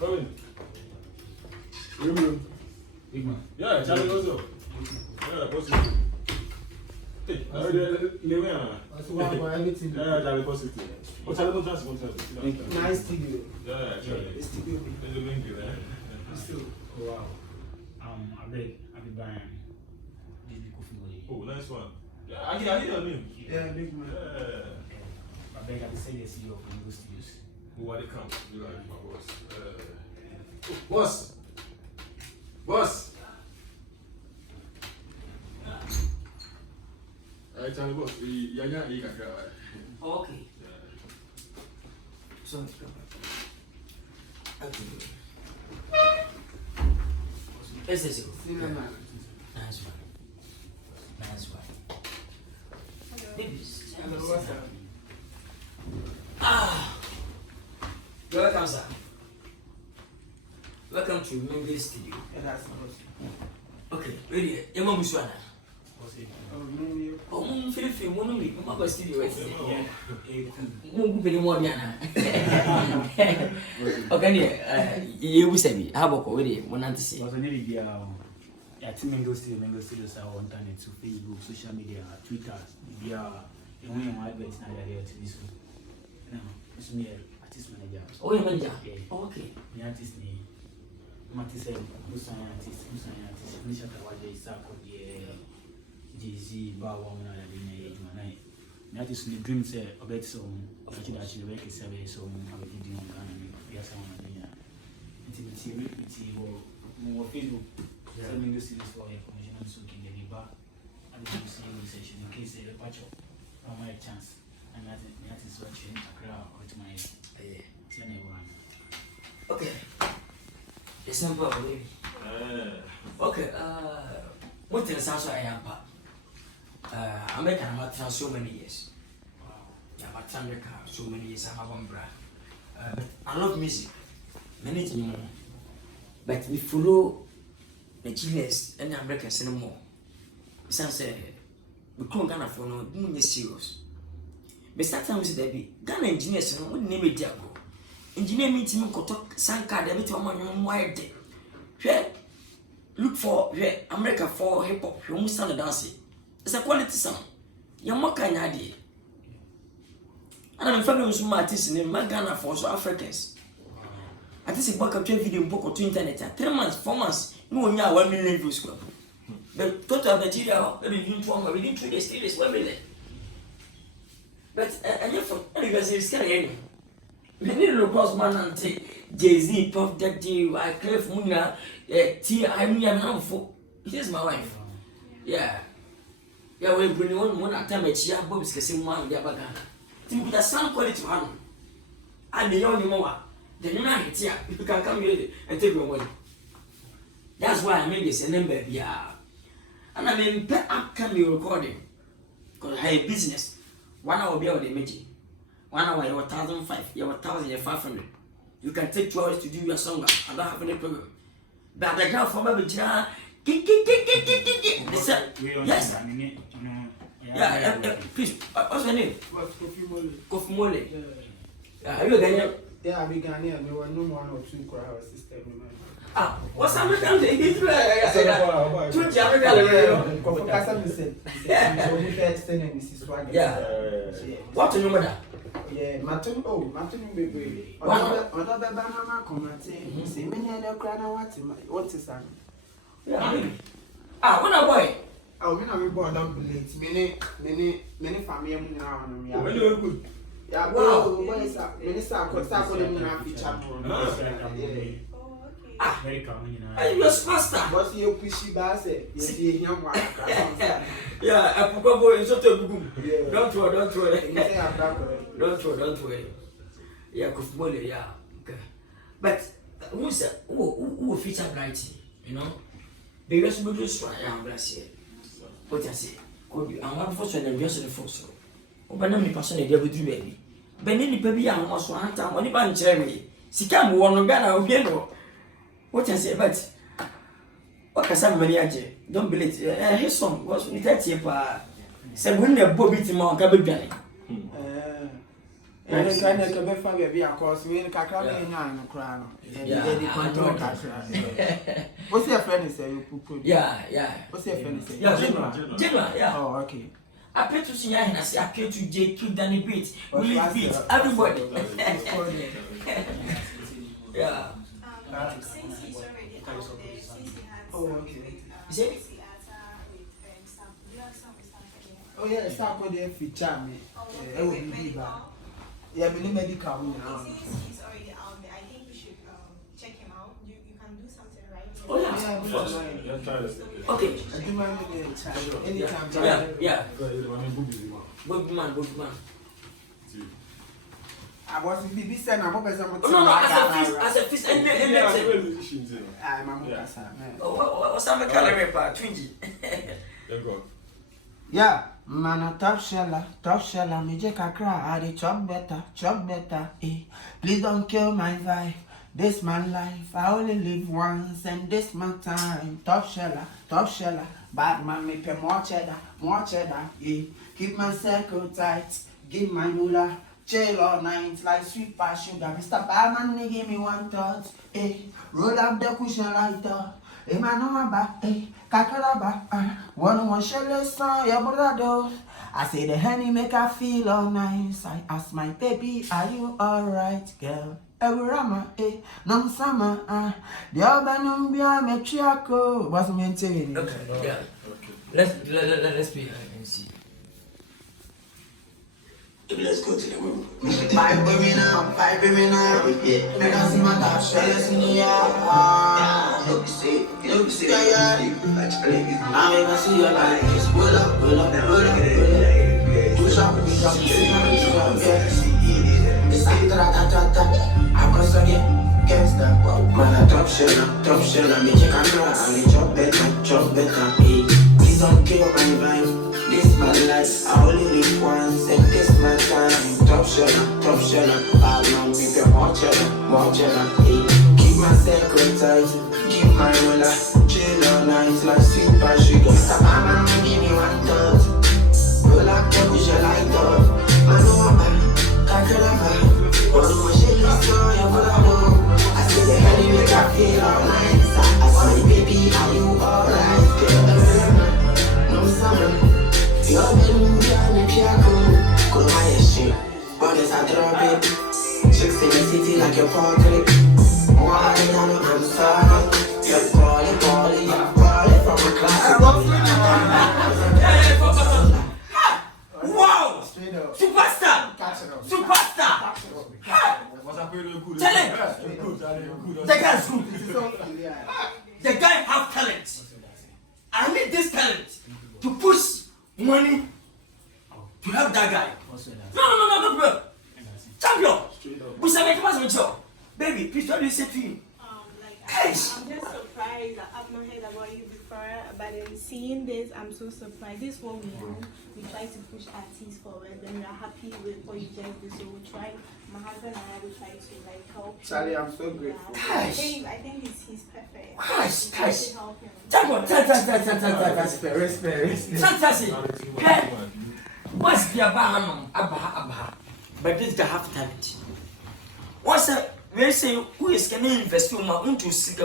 Robin. Big man. Yeah, Charlie also. Yeah, positive. Hey, LILWIN. Everything. Yeah, Charlie positive. Oh, Charlie, no chance. Nice studio. Yeah, Charlie. The studio. Wow. I beg, I'll be buying. Oh, nice one. Yeah, I hear your name. Yeah, big man. I beg, I'll be saying the CEO of Kwadwo Studios. Who are they come? You are my boss. Boss. Alright, Charlie, boss. Yeah, you can grab it. Okay. So, Nice one. Nice one. Hello, what's up? Welcome, sir. Welcome to Weezy Studio. Yeah, that's awesome. Okay, ready? Emma Muswana. Oh, maybe. Oh, Philip, one of me, my studio. Yeah. Okay, you say me. How about already? One to see. Was only be Mango Studios are on internet, to Facebook, social media, Twitter. We are only on adverts now here to this one. No, it's me, artist manager. Oh, your manager? Yeah. Okay. The artist name. Matisse, Musan artist, Nisha Kwadwo, Sako, Jay-Z, Bow Wow, and I. That is the dream say about some actually work is seven so I will do on Ghana. Yes, I want to do that. It's more Facebook. Sending the series for information and so can get back. And then see research in case the patch up on my chance. And that is watching a crowd with my one. Okay. The simple baby. Okay, what is also I am American amateur so many years. Wow. Yeah, but America so many years I have one brand. I love music. Managing but we follow the genius and the Americans anymore. Some say we can't Ghana for no doing serious. But sometimes there be Ghana engineers no we name it diabo. Engineer meeting me talk sanka de meet one wide day. Look for America for hip hop, you must stand dancing. It's a quality song. You're more kind of idea. And I'm family some artists in Ghana for so Africans. I think back up video book to internet 3 months, 4 months, no one 1 million views. The total material within 2 days, 3 days, 1 million. But and you from because it's scary. We need to cross man and say Jay-Z, Puff Daddy, Cliff Muna, T.I. Me for. Here's my wife. Yeah. Yeah, we bring one at time at Chia Bob's Cassim one with the Abagana. Think with a sound quality one. And the only more. The United here, you can come here and take your money. That's why I made this a number. Yeah. And I mean, up can be recording. Because I have business. 1 hour be able to imagine. 1 hour, you're 1,500, you're 1,500. You can take 2 hours to do your song. I don't have any problem. But the girl from my child, yes. Yeah, please. What's your name? Kofi Mole. Yeah, are you Ghanaian? Yeah, I be Ghanaian. There were no 1 or 2 crowd system. What's American? Yeah. What's your number? Yeah, Matun, baby. Another banana comment say, many other crowd. What is that? Yeah. When a boy. Oh, when I be born, don't believe many family now. When you good. Yeah, well, what is that? Minister, because I couldn't have feature. Very common, you know. You are faster. What's your pushy basset? Young one. Yeah, I forgot in such a boom. Don't worry. Don't worry. Yeah, Kofi Mole, yeah. Okay. But who feature writing, you know? The rest of the story, I'm blessed here. What I say? Could you? I'm one for the rest of the folks. Open me person, they will do baby. Benny baby, I'm also hunter, only by Jeremy. She can't warn on Ghana. What I say, but what can somebody don't believe his song was with that year. Said when the Bobby Timon Cabby. And then kind of be fun baby across we in kakra be nya no kra no. And the control kakra. What's your friend say you put? Yeah. What's your friend say? Yeah, General, yeah. Oh, okay. I pay to Senior and I say I pay to JQ Danny Beat, Willie Beat, everybody. Yeah. Since he's already out there, since he has Oh yeah, start with the feature me. It will be bad. Yeah, but medical now. Since he's already out there, I think we should check him out. You can do something, right? Oh yeah. Okay. I do my anytime. Yeah. Both man. I was BB send a mobile some. No, as a fish and I'm a Nkansah. Oh, what's that calorie bar 20? Yeah, man, a top sheller, me jek a cry, I dey chop better, eh. Please don't kill my vibe, this my life, I only live once, and this my time. Top sheller, bad man, me pay more cheddar, eh. Keep my circle tight, give my ruler, chill all night, like sweet past sugar. Mr. Barman, give me one touch, eh. Roll up the cushion lighter. Emanova, Kakalaba, one shell song, your brother. I say the honey make her feel all nice. I ask my baby, are you alright, girl? Rama, no summer, the urban umbia metriaco was maintained. Okay, yeah. Let's be and see. Let's go to the room. Five women now. Make us see my top shell in the Look, see, yeah. I make us see your life. Pull up. Push up, it's I cross again, gangsta. Man, a top sheller, me check and roll. I chop better, Please don't kill my vibe. This my life, I only live once, and this my time. Top sheller, bad man, me pay more cheddar, Keep my circle tight, keep my roller, chill all night like sweet past sugar. Mr. Mama, give me one touch. Roll up the bush like that. Manova, Kakalaba, one shell is so you Kwadwo. I see the honey make her feel all nice. I say, baby, are you alright, girl? No summer. You're been down if you're cool. Go my shit, but it's a drop it. Chicks in the city like a portrait. Why I'm sorry. You're calling from a class. Wow! Superstar! Tell him! The guy's good. The guy have talent. I need this talent to push money to help that guy. No. Champion! Baby, please what do you say to him? I'm just surprised. I've not heard about you before, but then seeing this, I'm so surprised. This is what we do. We try to push artists forward, and we are happy with what you just did. So we try. My husband and I will try to help. Charlie, I'm so grateful. I think he's perfect. Gosh. Help him. Fantastic. What's the Abba? But this guy have talent. What's that? We say who is going to invest in my own to see